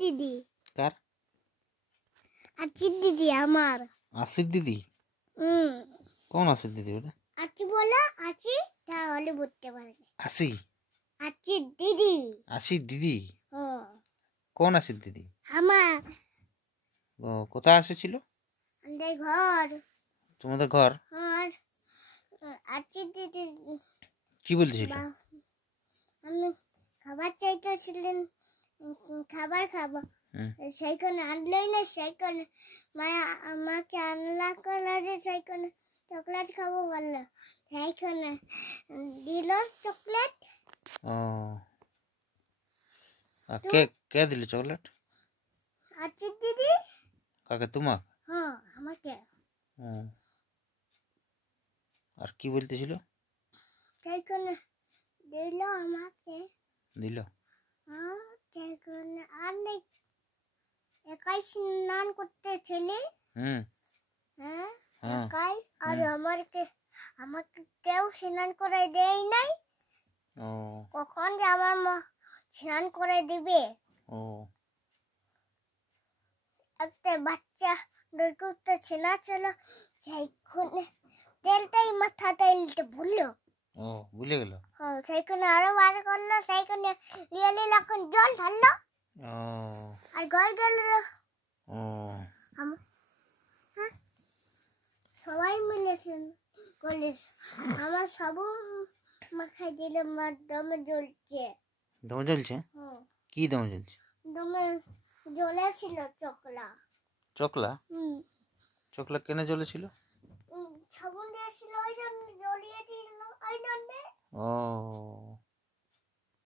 দিদি কার? আছি দিদি আমার। আসির দিদি? কোন আসির দিদি ওটা? আছি বলে আছি তাহলে বুঝতে পারবে। আসি? আছি দিদি। আসির দিদি? হুম কোন আসির দিদি? আমার। ও, কোথায় আসেছিল? আমাদের ঘর। তোমাদের ঘর? আর আছি দিদি। কি বলতেছিল? আমি খাবার চাইতেছিলেন, খাবার খাবো। সেইখানে আনলেই না, সেইখানে মায়া আমাকে আনলা করে যে সেইখানে চকলেট খাবো বললো, সেইখানে দিল চকলেট। ও, আর কে কে দিল চকলেট? আছি দিদি। কাকে, তোমাক? হ্যাঁ আমাকে। আর কি বলতেছিল? সেইখানে দিল আমাকে। দিল? হ্যাঁ সেইখানে আর নেই, একাই স্নান করতে ছেলে। হ্যাঁ একাই। আর আমাকে কেউ স্নান করে দেয় নাই। কখন যে আমার মা স্নান করে দিবে। একটা বাচ্চা দুটো ছেলে ছিল, সেইখানে তেলটাই মাথা তেলতে ভুললো। ভুলে গেল? হ্যাঁ সেইখানে আরো বার করলো, সেইখানে লিয়ে লিয়ে এখন জল ঢাললো আর ঘর গেল। সবাই মিলেছেন কলেজ আমার সব মাখাই দিলে দমে জ্বলছে। দমে জ্বলছে? কি দমে জ্বলছে? দমে জ্বলেছিল চকলা। চকলা? চকলা কেন জ্বলেছিল? সাবুন দিয়েছিল ওই জন্য জ্বলিয়ে দিল ওই জন্য। ও